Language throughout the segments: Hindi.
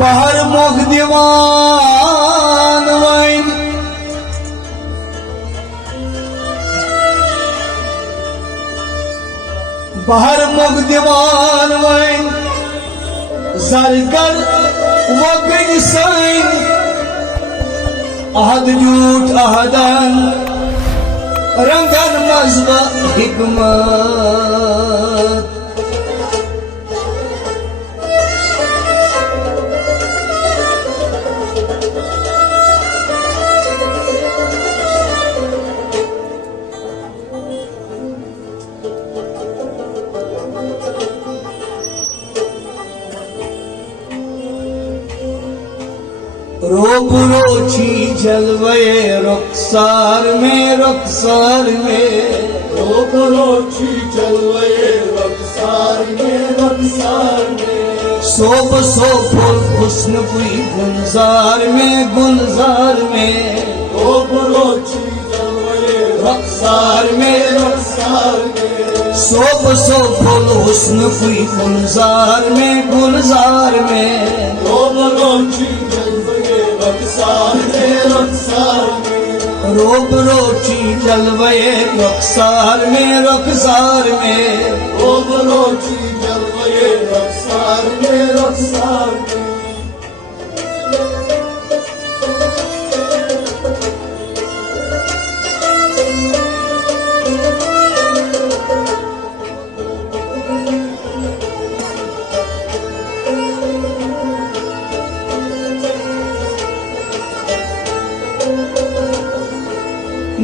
बाहर मोग दीवान वाइन बाहर मोग दीवान वाइन जरगर वगन साइन अहद झूठ अहदन रंगन मजबा हिकमत रोब रोची जलवे रुखसार में रोब रोची जलवे रुखसार में सोब सोफुल हुस्न हुई गुलजार में रोब रोची जलवे रुखसार में सोब सोफुल हुस्न हुई गुलजार में रोब रोची रोब रोची जलवे रुखसार में रोब रोची जलवे रुखसार में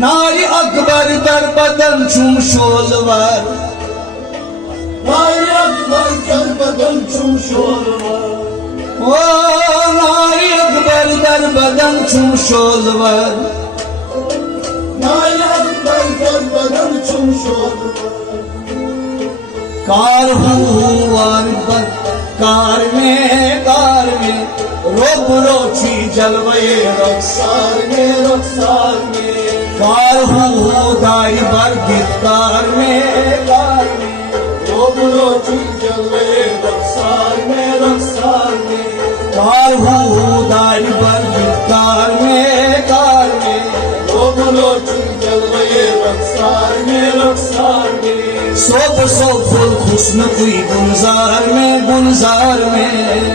नारी अकबर दर बदन छुम शोलवर नारी अकबर दर बदन छुम शोलवर ओ नारी अकबर दर बदन छुम शोलवर नारी अकबर दर बदन छुम शोलवर कार में रोब रोची जलवे रुखसार में कार दाई बर गिरदार में रोब रोची जलवे रुखसार में कार दाई बर गिरदार में रोब रोची जलवे रुखसार में सोब सोफुल हुस्न हुई गुलजार में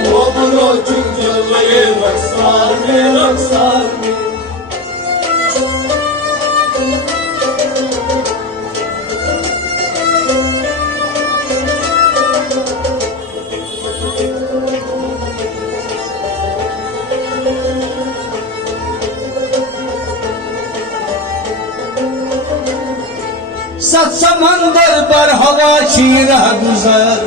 रोब रोची जलवे रुखसार में सत समंदर पर हवा चीरा गुजर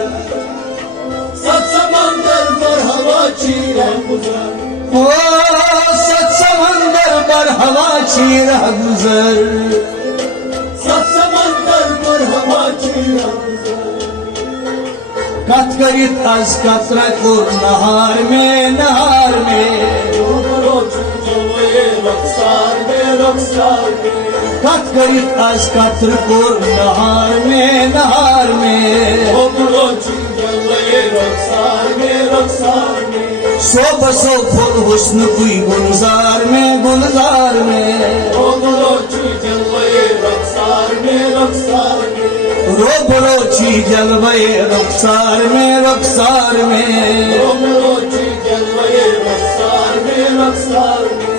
सत समंदर पर हवा चीरा गुजर ओ सत समंदर पर हवा चीरा गुजर सत समंदर पर हवा चीरा गुजर कत करित आज कतरा को नहार में रोब रोची जलवे रुखसार में कत करित आज कतर को नहार में रोब रोची जलवे रुखसार में सोब सोफुल हुस्न हुई गुलजार में रोब रोची जलवे रुखसार में रोब रोची जलवे रुखसार में रोब रोची जलवे रुखसार में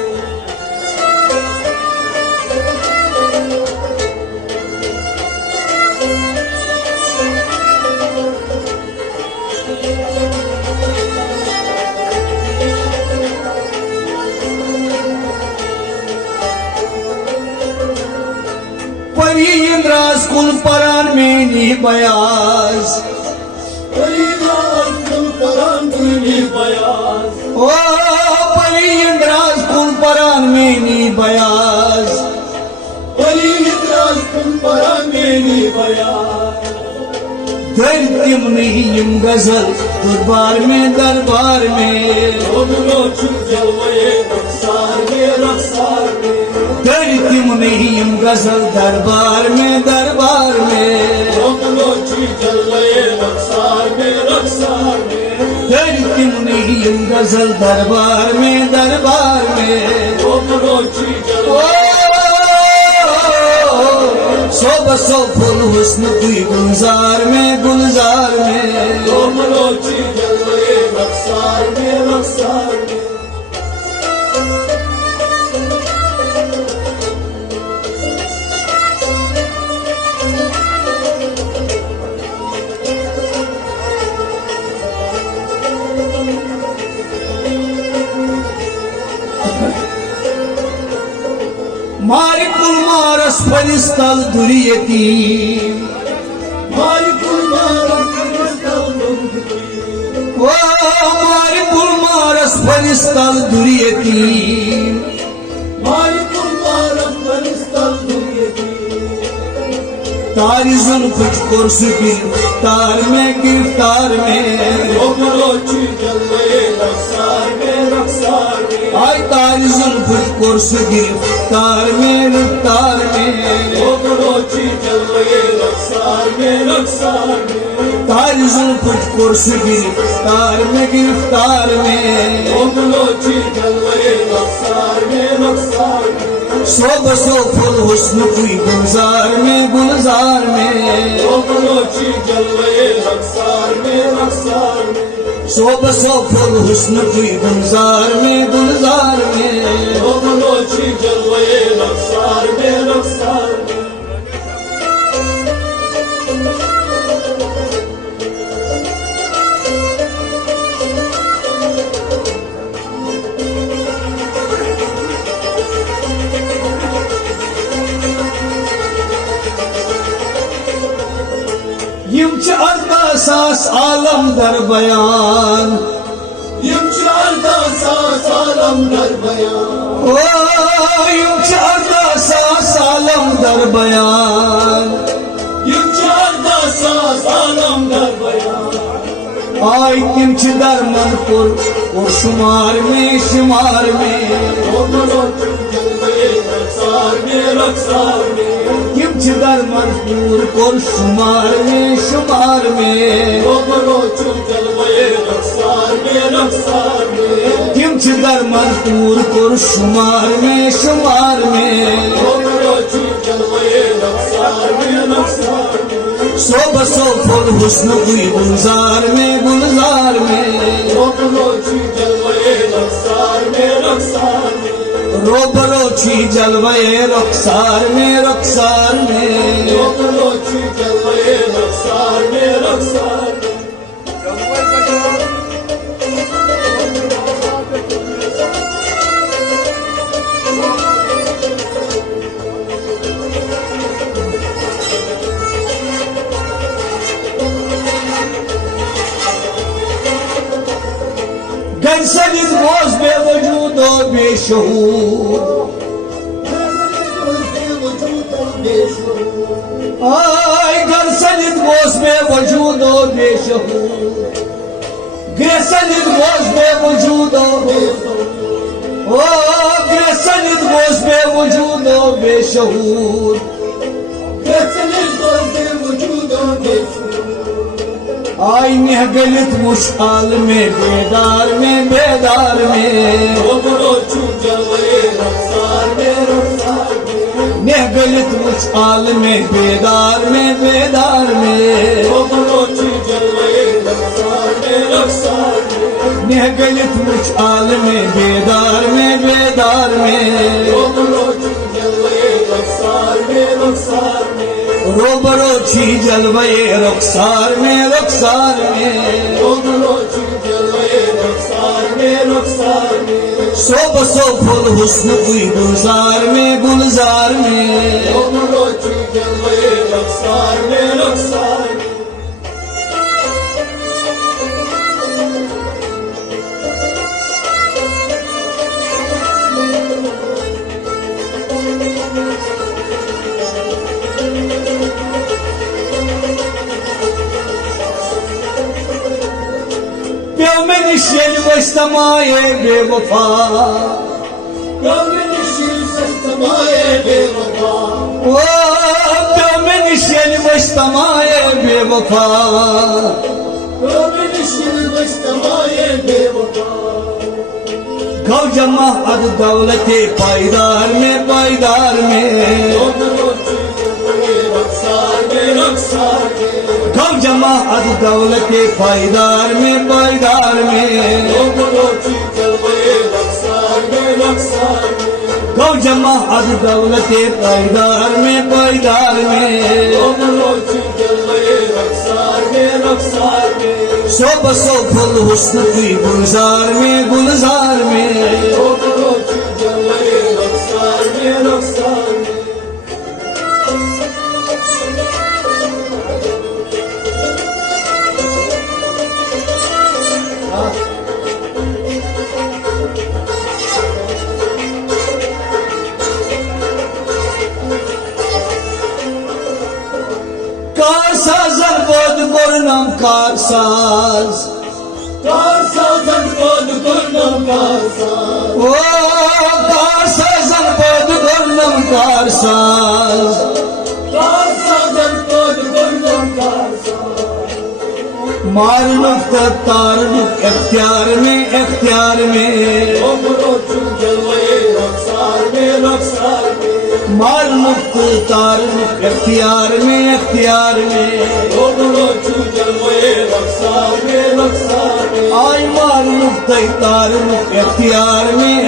परी इंद्रास कुल परान में नी बयाज ओ परी इंद्रास कुल परान में नी बयाज दर्द नहीं गजल दरबार में रोब रोची जलवे रुखसार में दर्द नहीं गजल दरबार में रोब रोची जलवे रुखसार में दर्द तुम नहीं गजल दरबार में रोची ओ सोबह सो फुल हुस्न कोई गुलजार में रोची जलवे रफ्तार में Marikul maras faristal duriyeti Marikul maras faristal duriyeti O marikul maras faristal duriyeti Marikul maras faristal duriyeti तारी जुल्फ कुर्सी गिरफ्तार में रोची जलवे रफ्तार में आई तारी जुल्फ कुर्सी गिरफ्तार में रोची जलवे रफ्तार में तारी जुल्फ कुर्सी गिरफ्तार में रोची जलवे रफ्तार में सोबह सो फुल हुस्न कोई गुलजार में रोची जलवे रफ्तार में सोबह सो फुल हुस्न कोई गुलजार में रोची जलवे रफ्तार में यम च अरदासास आलम दर बयान सालम दर बयान ओ यम च अरदासास आलम दर बयान सालम दर बयान आई तिम च दर मनपुर और शुमार में जलवे रफ्तार में यम च दर मनपुर और शुमार में रोची जलवे रफ्तार में यम च दर मनपुर और शुमार में रोची जलवे रफ्तार में सोबह सो फुल हुस्न कोई गुलजार में रोची जलवे रफ्तार में रोबरोची जलवे रख्सार में रोची जलवे रफ्तार में घर सजिद बोझ बेवजूद और बेशहूर आय घर सजिद बोझ बेवजूद और बेशहूर घर सजिद बोझ बेवजूद ओ घर सजिद बोझ बेवजूद और बेशहूर आई में गलित मुशाल में बेदार में रोची जलवे रफ्तार नेह गलित मुशाल में बेदार में रोची जलवे रफ्तार नेह गलित मुशाल में बेदार में रोची जलवे रफ्तार में रोबरोची जलवे रख्सार में रोची जलवे रफ्तार में सोबह सो फुल हुस्न कोई गुलजार में रोची जलवे रफ्तार में प्यो में निश्चल वस्तमाए बेवफा ओ प्यो में निश्चल वस्तमाए बेवफा आशिक बश्तमाए बेवफा गौ जमा अद दौलते पायदार में पायदार में गौ जमा अद दौलते पायदार में पायदार में गौ जमा अद दौलते पायदार में पायदार में सो बसो फुल हुस्न की गुलजार में गुलजार में कारसाजन bod kornam karsaz Karsazan bod kornam karsaz o कारसाजन bod kornam karsaz Karsazan bod kornam karsaz मार नुक्ता तार नुक इख्तियार में मार मुक्त तार नुक इख्तियार में आई मार मुक्त तार नुक इख्तियार में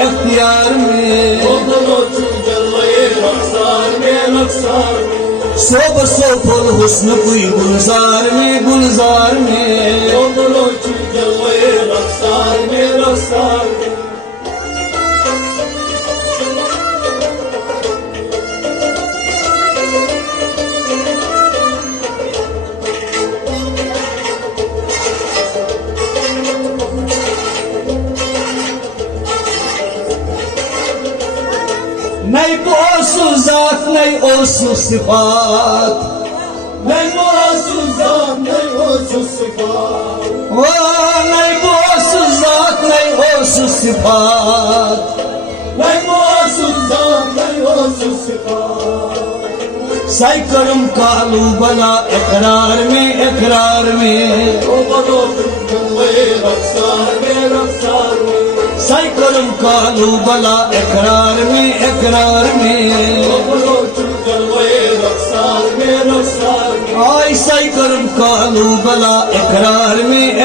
सो बसो फुल हुस्न कोई गुलजार में नहीं ओसु जात नहीं ओसु सिफात नहीं ओसु जात नहीं ओसु सिफात ओ नहीं ओसु जात नहीं ओसु सिफात नहीं ओसु जात नहीं ओसु सिफात साई करम कालू बला इकरार में ओ बनो रफ्तार में साई करम कालू बला इकरार में आई साई करम कालू बला इकरार में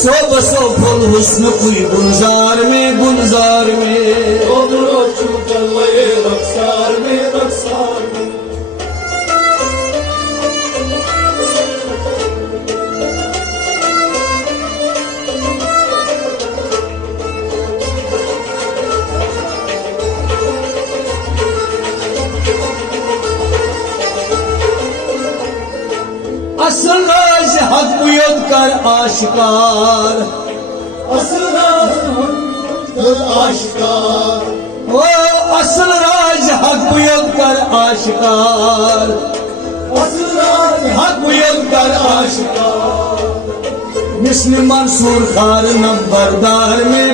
सो बसो फुल हुस्न कोई गुलजार में असल राज हक बुयद कर आशिकार असल राज आशिकार ओ असल राज हक बुयद कर आशिकार असल राज हक बुयद कर आशिकार मिस्ल मंसूर खार नम बरदार में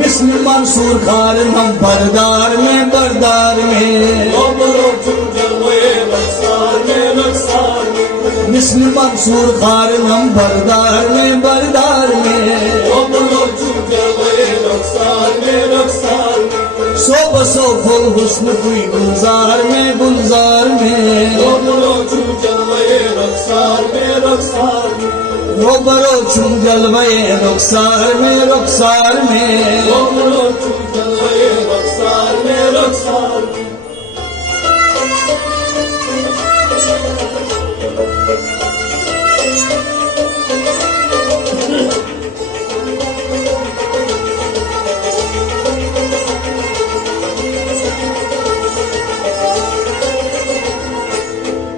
मिस्ल मंसूर खार नम बरदार में मिस्ल मंसूर खार नम बरदार में सो बसो फुल हुस्न कोई गुलजार में रोबरो चुम जलवे रुखसार में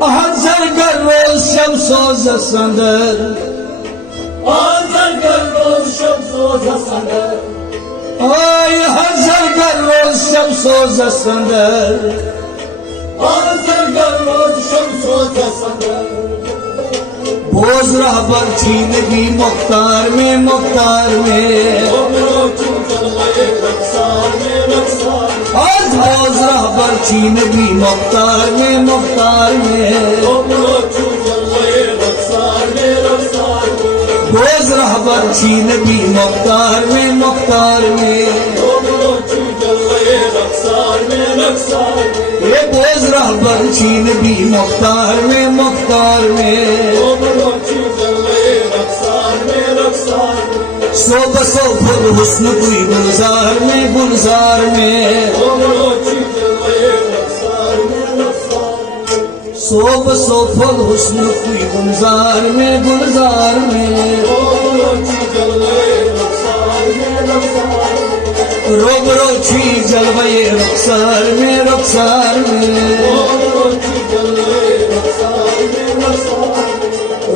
Hazır garroz şemsoz sandır Hazır garroz şemsoz sandır Ay hazır garroz şemsoz sandır Hazır garroz şemsoz sandır बोझ रहबर छीन भी मुख्तार में ओ परची नबी मुख्तार में मुख्तार में Obroçu Jalve Ruxsar में Ruxsar में बोझ रहबर छी नबी मुख्तार में मुख्तार में Obroçu Jalve Ruxsar में Ruxsar में ये बोझ रहबर छी नबी मुख्तार में मुख्तार में Obroçu Jalve Ruxsar में Ruxsar में सो बसो फुल हुस्न कोई गुलजार में Obroçu Jalve Ruxsar में Ruxsar में सो बसो फुल हुस्न कोई गुलजार में Obroçu Jalve Ruxsar में Ruxsar में रोबरो छी जलवे रुखसार में Obroçu Jalve Ruxsar में Ruxsar में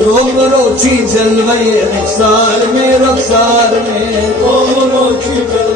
रोबरो छी जलवे रुखसार में Obroçu Jalve